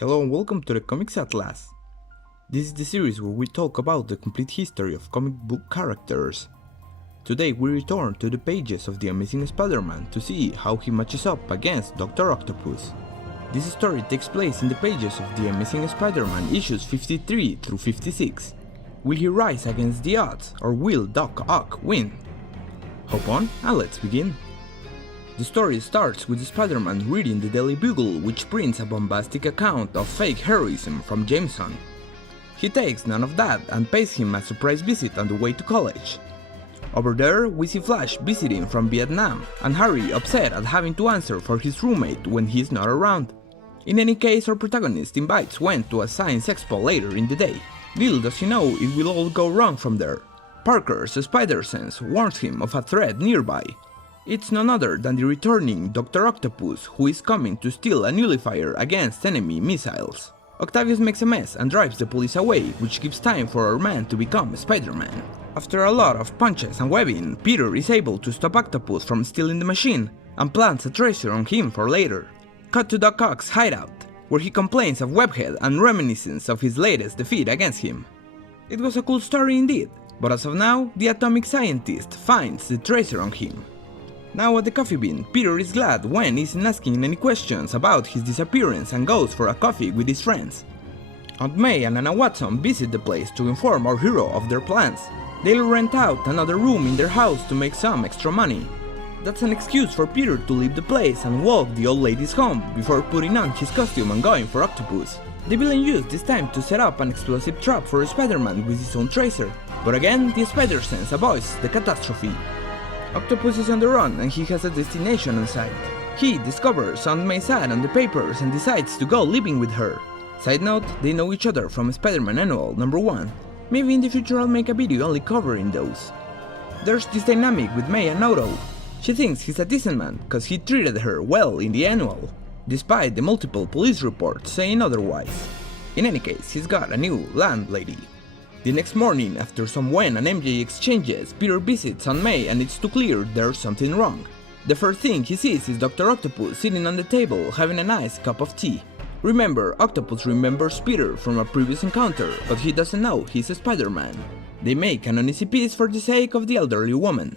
Hello and welcome to the Comics Atlas. This is the series where we talk about the complete history of comic book characters. Today we return to the pages of the Amazing Spiderman to see how he matches up against Dr. Octopus. This story takes place in the pages of the Amazing Spiderman issues 53 through 56. Will he rise against the odds, or will Doc Ock win? Hop on and let's begin. The story starts with Spider-Man reading the Daily Bugle, which prints a bombastic account of fake heroism from Jameson. He takes none of that and pays him a surprise visit on the way to college. Over there, we see Flash visiting from Vietnam, and Harry upset at having to answer for his roommate when he's not around. In any case, our protagonist invites Gwen to a science expo later in the day. Little does he know it will all go wrong from there. Parker's spider sense warns him of a threat nearby. It's none other than the returning Dr. Octopus, who is coming to steal a nullifier against enemy missiles. Octavius makes a mess and drives the police away, which gives time for our man to become Spider-Man. After a lot of punches and webbing, Peter is able to stop Octopus from stealing the machine and plants a tracer on him for later. Cut to Doc Ock's hideout, where he complains of Webhead and reminiscence of his latest defeat against him. It was a cool story indeed, but as of now, the atomic scientist finds the tracer on him. Now at the coffee bean, Peter is glad Gwen isn't asking any questions about his disappearance and goes for a coffee with his friends. Aunt May and Anna Watson visit the place to inform our hero of their plans. They'll rent out another room in their house to make some extra money. That's an excuse for Peter to leave the place and walk the old ladies home before putting on his costume and going for Octopus. The villain used this time to set up an explosive trap for Spider-Man with his own tracer, but again the Spider Sense avoids the catastrophe. Octopus is on the run and he has a destination in sight. He discovers Aunt May's ad on the papers and decides to go living with her. Side note, they know each other from Spider-Man Annual #1. Maybe in the future I'll make a video only covering those. There's this dynamic with May and Otto. She thinks he's a decent man cause he treated her well in the Annual, despite the multiple police reports saying otherwise. In any case, he's got a new landlady. The next morning, after some Gwen and MJ exchanges, Peter visits Aunt May and it's too clear there's something wrong. The first thing he sees is Dr. Octopus sitting on the table having a nice cup of tea. Remember, Octopus remembers Peter from a previous encounter, but he doesn't know he's a Spider-Man. They make an uneasy peace for the sake of the elderly woman.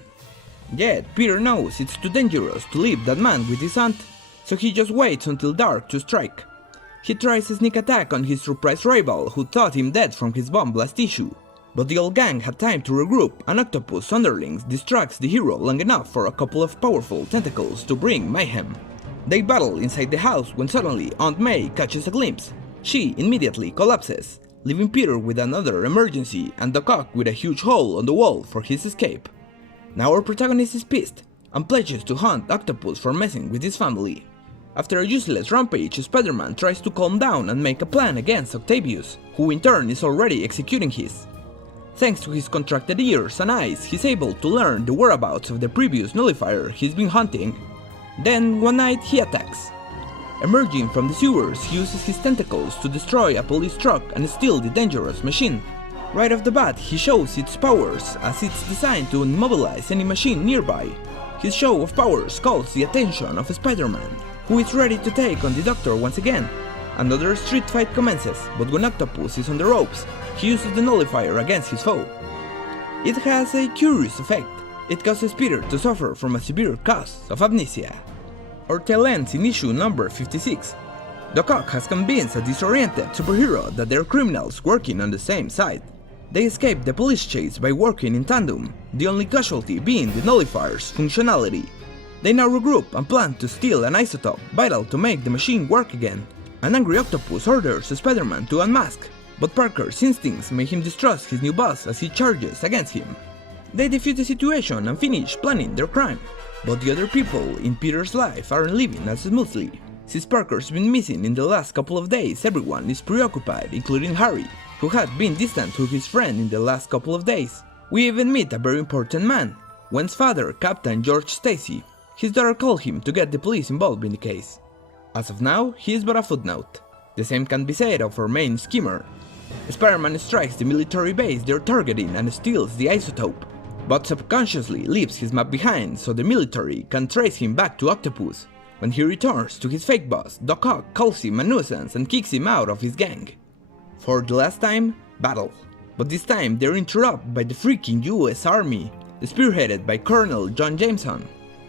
Yet, Peter knows it's too dangerous to leave that man with his aunt, so he just waits until dark to strike. He tries a sneak attack on his surprise rival who thought him dead from his bomb blast issue. But the old gang had time to regroup and Octopus' underlings distracts the hero long enough for a couple of powerful tentacles to bring mayhem. They battle inside the house when suddenly Aunt May catches a glimpse. She immediately collapses, leaving Peter with another emergency and Doc Ock with a huge hole on the wall for his escape. Now our protagonist is pissed and pledges to hunt Octopus for messing with his family. After a useless rampage, Spider-Man tries to calm down and make a plan against Octavius, who in turn is already executing his. Thanks to his contracted ears and eyes, he's able to learn the whereabouts of the previous nullifier he's been hunting. Then, one night, he attacks. Emerging from the sewers, he uses his tentacles to destroy a police truck and steal the dangerous machine. Right off the bat, he shows its powers, as it's designed to immobilize any machine nearby. His show of powers calls the attention of Spider-Man, who is ready to take on the Doctor once again. Another street fight commences, but when Octopus is on the ropes, he uses the nullifier against his foe. It has a curious effect. It causes Peter to suffer from a severe case of amnesia. Our tale ends in issue number 56. Doc Ock has convinced a disoriented superhero that they're criminals working on the same side. They escape the police chase by working in tandem, the only casualty being the nullifier's functionality. They now regroup and plan to steal an isotope vital to make the machine work again. An angry Octopus orders Spider-Man to unmask, but Parker's instincts make him distrust his new boss as he charges against him. They defuse the situation and finish planning their crime, but the other people in Peter's life aren't living as smoothly. Since Parker's been missing in the last couple of days, everyone is preoccupied, including Harry, who had been distant to his friend in the last couple of days. We even meet a very important man, Gwen's father, Captain George Stacy. His daughter called him to get the police involved in the case. As of now, he is but a footnote. The same can be said of our main schemer. Spider-Man strikes the military base they're targeting and steals the isotope, but subconsciously leaves his map behind so the military can trace him back to Octopus. When he returns to his fake boss, Doc Ock calls him a nuisance and kicks him out of his gang. For the last time, battle. But this time they're interrupted by the freaking US Army, spearheaded by Colonel John Jameson.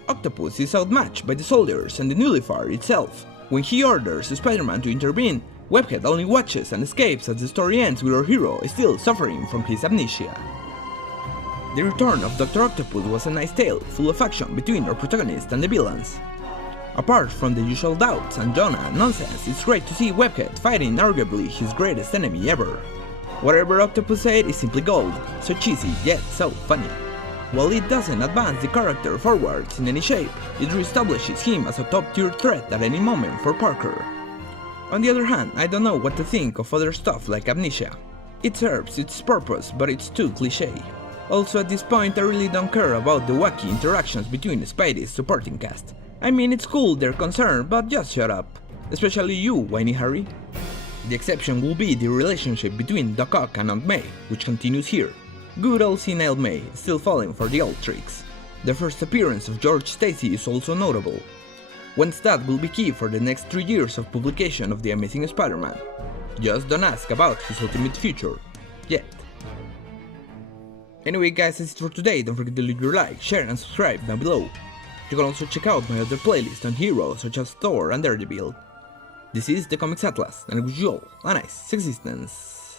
Octopus is outmatched by the soldiers and the nullifier itself. When he orders Spider-Man to intervene, Webhead only watches and escapes as the story ends with our hero still suffering from his amnesia. The return of Dr. Octopus was a nice tale, full of action between our protagonist and the villains. Apart from the usual doubts and Jonah nonsense, it's great to see Webhead fighting arguably his greatest enemy ever. Whatever Octopus said is simply gold, so cheesy yet so funny. While it doesn't advance the character forwards in any shape, it reestablishes him as a top-tier threat at any moment for Parker. On the other hand, I don't know what to think of other stuff like amnesia. It serves its purpose, but it's too cliché. Also, at this point I really don't care about the wacky interactions between Spidey's supporting cast. I mean, it's cool they're concerned, but just shut up. Especially you, whiny Harry. The exception will be the relationship between Doc Ock and Aunt May, which continues here. Good old senile May, still falling for the old tricks. The first appearance of George Stacy is also notable. When's that will be key for the next 3 years of publication of the Amazing Spider-Man. Just don't ask about his ultimate future. Yet. Anyway guys, that's it for today. Don't forget to leave your like, share and subscribe down below. You can also check out my other playlists on heroes such as Thor and Daredevil. This is the Comics Atlas, and I wish you all a nice existence.